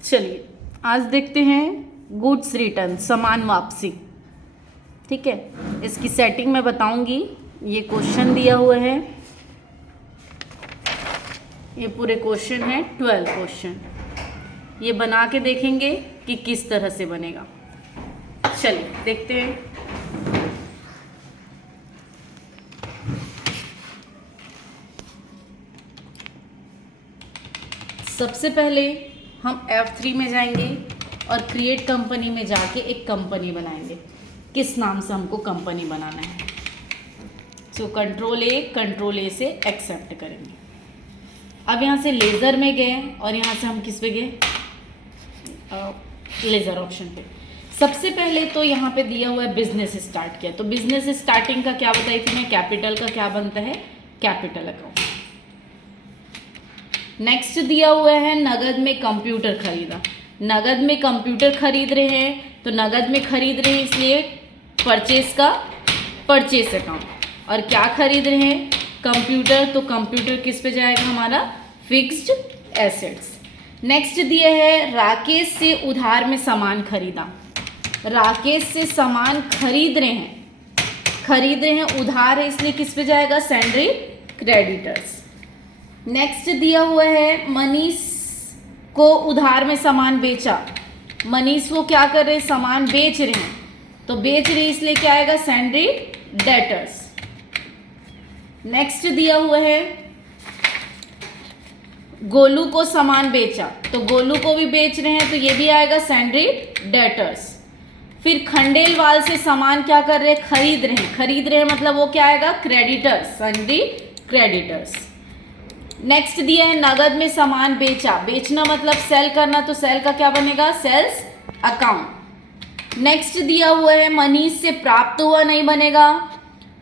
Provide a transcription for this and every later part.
चलिए आज देखते हैं गुड्स रिटर्न, सामान वापसी। ठीक है, इसकी सेटिंग मैं बताऊंगी। ये क्वेश्चन दिया हुआ है, ये पूरे क्वेश्चन है 12 क्वेश्चन। ये बना के देखेंगे कि किस तरह से बनेगा। चलिए देखते हैं। सबसे पहले हम F3 में जाएंगे और क्रिएट कंपनी में जाके एक कंपनी बनाएंगे। किस नाम से हमको कंपनी बनाना है, सो कंट्रोल ए से एक्सेप्ट करेंगे। अब यहाँ से लेज़र में गए और यहाँ से हम किस पे गए, लेज़र ऑप्शन पे। सबसे पहले तो यहाँ पे दिया हुआ है बिजनेस स्टार्ट किया, तो बिजनेस स्टार्टिंग का क्या बताई थी मैं, कैपिटल का क्या बनता है, कैपिटल अकाउंट। नेक्स्ट दिया हुआ है नगद में कंप्यूटर खरीदा। नगद में कंप्यूटर खरीद रहे हैं, तो नगद में खरीद रहे हैं इसलिए परचेस का परचेस अकाउंट। और क्या खरीद रहे हैं, कंप्यूटर, तो कंप्यूटर किस पे जाएगा हमारा, फिक्स्ड एसेट्स। नेक्स्ट दिया है राकेश से उधार में सामान खरीदा। राकेश से सामान खरीद रहे हैं, उधार है इसलिए किस पे जाएगा, सैंड्री क्रेडिटर्स। नेक्स्ट दिया हुआ है मनीष को उधार में सामान बेचा। मनीष वो क्या कर रहे हैं, सामान बेच रहे हैं, तो बेच रहे इसलिए क्या आएगा, सैंड्री डेटर्स। नेक्स्ट दिया हुआ है गोलू को सामान बेचा, तो गोलू को भी बेच रहे हैं, तो ये भी आएगा सैंड्री डेटर्स। फिर खंडेलवाल से सामान क्या कर रहे हैं, खरीद रहे हैं मतलब वो क्या आएगा, क्रेडिटर्स, सैंड्री क्रेडिटर्स। नेक्स्ट दिया है नगद में सामान बेचा, बेचना मतलब सेल करना, तो सेल का क्या बनेगा, सेल्स अकाउंट। नेक्स्ट दिया हुआ है मनीष से प्राप्त हुआ नहीं बनेगा।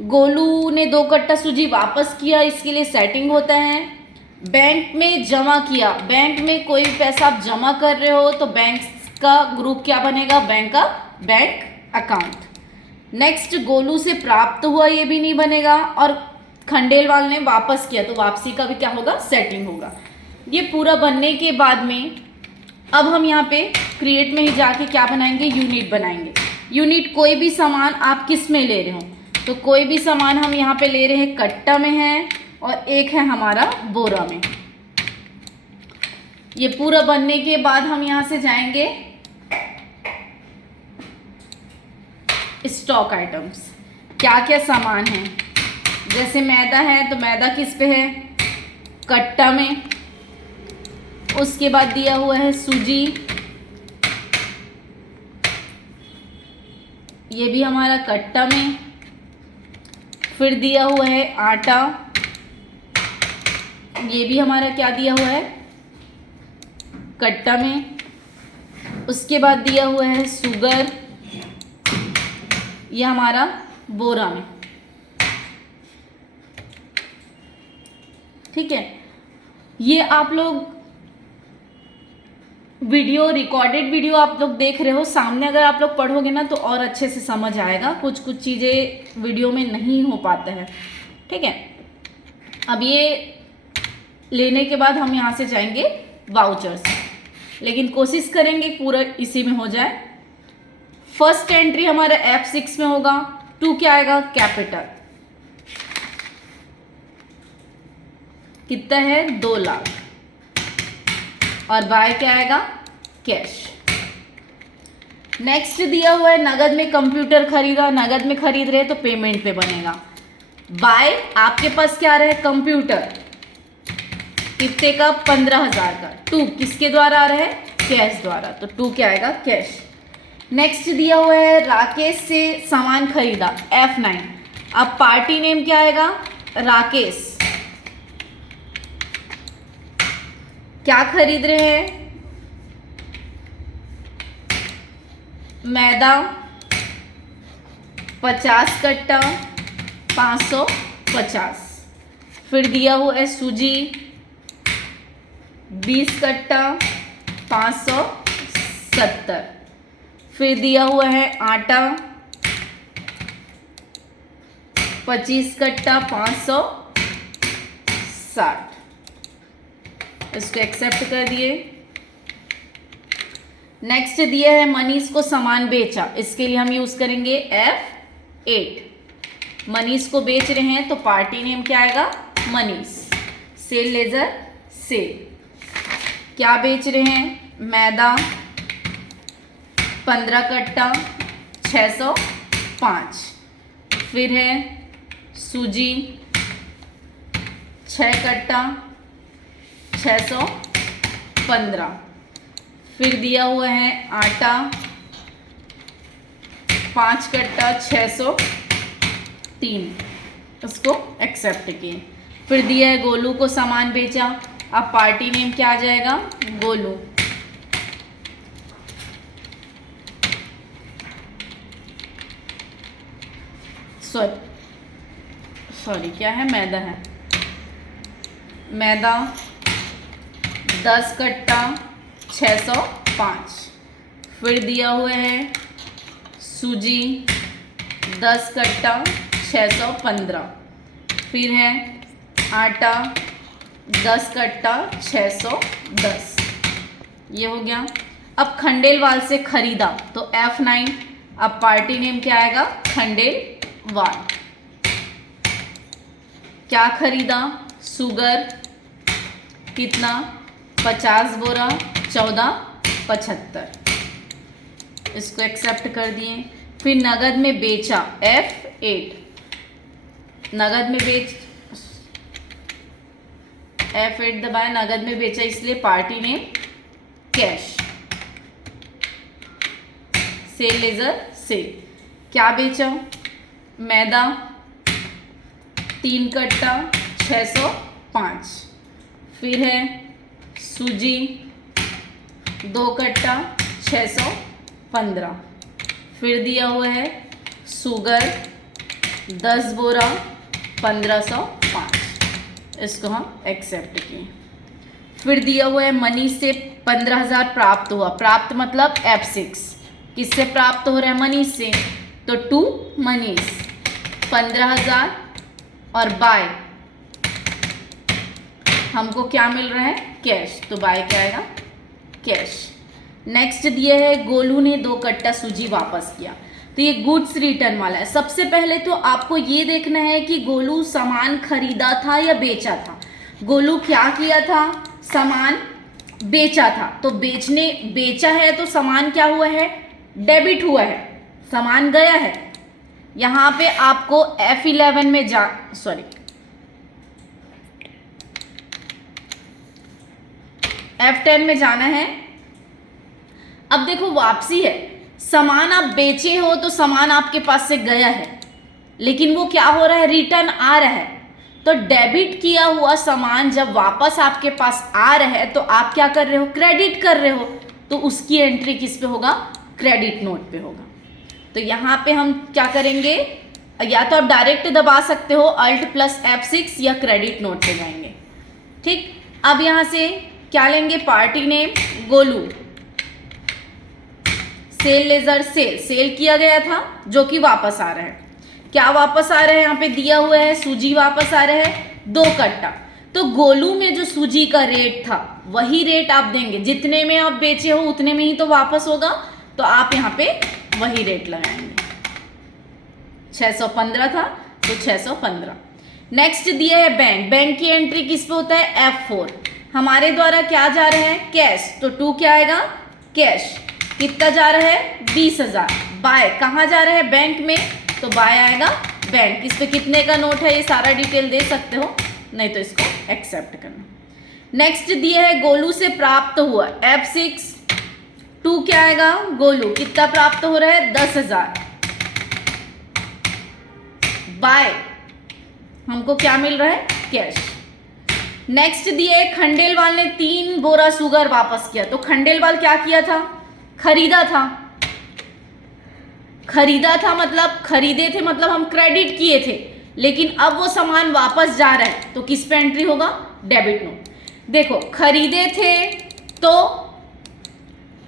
गोलू ने 2 कट्टा सूजी वापस किया, इसके लिए सेटिंग होता है। बैंक में जमा किया, बैंक में कोई भी पैसा आप जमा कर रहे हो तो बैंक का ग्रुप क्या बनेगा, बैंक का बैंक अकाउंट। नेक्स्ट गोलू से प्राप्त हुआ, ये भी नहीं बनेगा। और खंडेलवाल ने वापस किया, तो वापसी का भी क्या होगा, सेटिंग होगा। ये पूरा बनने के बाद में अब हम यहाँ पे क्रिएट में ही जाके क्या बनाएंगे, यूनिट बनाएंगे। यूनिट कोई भी सामान आप किस में ले रहे हो, तो कोई भी सामान हम यहाँ पे ले रहे हैं कट्टा में है और एक है हमारा बोरा में। ये पूरा बनने के बाद हम यहाँ से जाएंगे स्टॉक आइटम्स, क्या क्या सामान है। जैसे मैदा है तो मैदा किस पे है, कट्टा में। उसके बाद दिया हुआ है सूजी, ये भी हमारा कट्टा में। फिर दिया हुआ है आटा, ये भी हमारा क्या दिया हुआ है, कट्टा में। उसके बाद दिया हुआ है शुगर, ये हमारा बोरा में। ठीक है, ये आप लोग रिकॉर्डेड वीडियो आप लोग देख रहे हो, सामने अगर आप लोग पढ़ोगे ना तो और अच्छे से समझ आएगा। कुछ चीज़ें वीडियो में नहीं हो पाता है। ठीक है, अब ये लेने के बाद हम यहाँ से जाएंगे वाउचर्स, लेकिन कोशिश करेंगे पूरा इसी में हो जाए। फर्स्ट एंट्री हमारा F6 में होगा, 2 क्या आएगा, कैपिटल, कितना है, 2 लाख। और बाय क्या आएगा, कैश। नेक्स्ट दिया हुआ है नगद में कंप्यूटर खरीदा, नगद में खरीद रहे तो पेमेंट पे बनेगा। बाय आपके पास क्या रहे, कंप्यूटर, कितने का, 15,000 का। 2 किसके द्वारा आ रहा है, कैश द्वारा, तो 2 क्या आएगा, कैश। नेक्स्ट दिया हुआ है राकेश से सामान खरीदा, F9। अब पार्टी नेम क्या आएगा, राकेश। क्या खरीद रहे हैं, मैदा 50 कट्टा 550। फिर दिया हुआ है सूजी 20 कट्टा 570। फिर दिया हुआ है आटा 25 कट्टा 560। इसको एक्सेप्ट कर दिए। नेक्स्ट दिया है मनीष को सामान बेचा, इसके लिए हम यूज करेंगे F8। मनीष को बेच रहे हैं तो पार्टी नेम क्या आएगा, मनीष। Cell ledger sale. क्या बेच रहे हैं, मैदा 15 कट्टा 605। फिर है सूजी 6 कट्टा 615। फिर दिया हुआ है आटा 5 कट्टा 603, उसको एक्सेप्ट किए। फिर दिया है गोलू को सामान बेचा, अब पार्टी नेम क्या आ जाएगा, गोलू। सॉरी क्या है, मैदा है। मैदा 10 कट्टा 605। फिर दिया हुआ है सूजी 10 कट्टा 615। फिर है आटा 10 कट्टा 610। ये हो गया। अब खंडेलवाल से खरीदा तो F9। अब पार्टी नेम क्या आएगा, खंडेलवाल। क्या खरीदा, शुगर कितना, 50 बोरा 1475, इसको एक्सेप्ट कर दिए। फिर नगद में बेचा F8। नगद में F8 दबाया, नगद में बेचा, इसलिए party name cash. Sale ledger sale. क्या बेचा, मैदा 3 कट्टा 605। फिर है सूजी 2 कट्टा 615। फिर दिया हुआ है शुगर 10 बोरा 1505, इसको हम एक्सेप्ट किए। फिर दिया हुआ है मनी से 15,000 प्राप्त हुआ। प्राप्त मतलब F6। किससे प्राप्त हो रहा है, मनीष से, तो टू मनीष 15,000 और बाय हमको क्या मिल रहा है, कैश, तो बाय क्या आएगा, कैश। नेक्स्ट दिया है गोलू ने 2 कट्टा सूजी वापस किया, तो ये गुड्स रिटर्न वाला है। सबसे पहले तो आपको ये देखना है कि गोलू सामान खरीदा था या बेचा था। गोलू क्या किया था, सामान बेचा था, तो बेचा है तो सामान क्या हुआ है, डेबिट हुआ है, सामान गया है। यहाँ पे आपको F11 में F10 में जाना है। अब देखो वापसी है, सामान आप बेचे हो तो सामान आपके पास से गया है, लेकिन वो क्या हो रहा है, रिटर्न आ रहा है। तो डेबिट किया हुआ सामान जब वापस आपके पास आ रहा है तो आप क्या कर रहे हो, क्रेडिट कर रहे हो, तो उसकी एंट्री किस पे होगा, क्रेडिट नोट पे होगा। तो यहाँ पे हम क्या करेंगे, या तो आप डायरेक्ट दबा सकते हो Alt+F6 या क्रेडिट नोट पे जाएंगे। ठीक, अब यहाँ से क्या लेंगे, party name Golu. Sale ledger sale, sale किया गया था जो कि वापस आ रहा है। क्या वापस आ रहा है, यहाँ पे दिया हुआ है सूजी वापस आ रहा है 2 कट्टा। तो गोलू में जो सूजी का रेट था वही रेट आप देंगे, जितने में आप बेचे हो उतने में ही तो वापस होगा, तो आप यहाँ पे वही रेट लगाएंगे। 615 था तो 615। नेक्स्ट दिया है बैंक। बैंक की एंट्री किस पे होता है, F4। हमारे द्वारा क्या जा रहा है, कैश, तो 2 क्या आएगा, कैश। कितना जा रहा है, 20,000। बाय कहाँ जा रहा है, बैंक में, तो बाय आएगा बैंक। इस पे कितने का नोट है, ये सारा डिटेल दे सकते हो, नहीं तो इसको एक्सेप्ट करना। नेक्स्ट दिया है गोलू से प्राप्त हुआ F6। 2 क्या आएगा, गोलू कितना प्राप्त हो रहा है, 10,000। बाय हमको क्या मिल रहा है, कैश। नेक्स्ट दिया है खंडेलवाल ने 3 बोरा शुगर वापस किया। तो खंडेलवाल क्या किया था, खरीदा था। खरीदा था मतलब खरीदे थे, मतलब हम क्रेडिट किए थे, लेकिन अब वो सामान वापस जा रहा है तो किस पे एंट्री होगा, डेबिट नोट। देखो खरीदे थे तो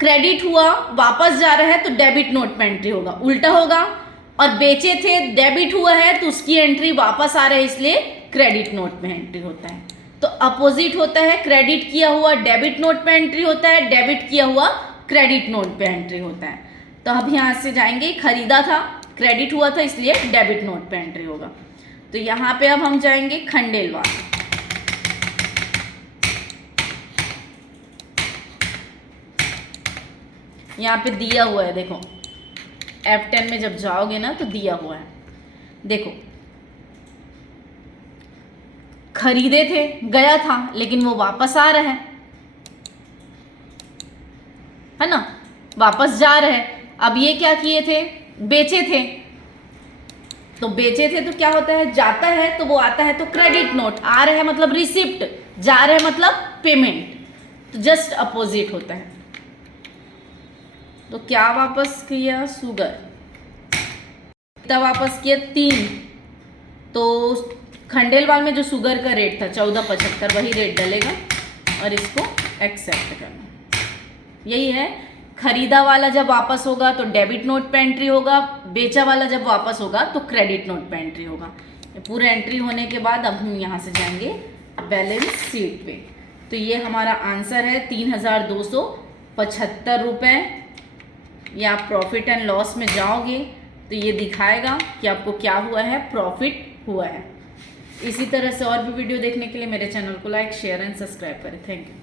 क्रेडिट हुआ, वापस जा रहा है तो डेबिट नोट पे एंट्री होगा, उल्टा होगा। और बेचे थे, डेबिट हुआ है तो उसकी एंट्री वापस आ रहा है, इसलिए क्रेडिट नोट में एंट्री होता है। तो अपोजिट होता है, क्रेडिट किया हुआ डेबिट नोट पे एंट्री होता है, डेबिट किया हुआ क्रेडिट नोट पे एंट्री होता है। तो अब यहाँ से जाएंगे, खरीदा था, क्रेडिट हुआ था, इसलिए डेबिट नोट पे एंट्री होगा। तो यहाँ पे अब हम जाएंगे खंडेलवाल। यहाँ पे दिया हुआ है, देखो F10 में जब जाओगे ना तो दिया हुआ है, देखो खरीदे थे, गया था, लेकिन वो वापस आ रहा है ना, वापस जा रहे हैं। अब ये क्या किए थे, बेचे थे, तो बेचे थे तो क्या होता है, जाता है तो वो आता है तो क्रेडिट नोट, आ रहा है मतलब रिसिप्ट, जा रहे हैं मतलब पेमेंट, तो जस्ट अपोजिट होता है। तो क्या वापस किया, शुगर, कितना वापस किया, 3। तो खंडेलवाल में जो शुगर का रेट था 14.75, वही रेट डलेगा और इसको एक्सेप्ट करना। यही है, खरीदा वाला जब वापस होगा तो डेबिट नोट पे एंट्री होगा, बेचा वाला जब वापस होगा तो क्रेडिट नोट पे एंट्री होगा। पूरा एंट्री होने के बाद अब हम यहाँ से जाएंगे बैलेंस शीट पे। तो ये हमारा आंसर है 3275 रुपये। या आप प्रॉफिट एंड लॉस में जाओगे तो ये दिखाएगा कि आपको क्या हुआ है, प्रॉफिट हुआ है। इसी तरह से और भी वीडियो देखने के लिए मेरे चैनल को लाइक, शेयर एंड सब्सक्राइब करें। Thank you.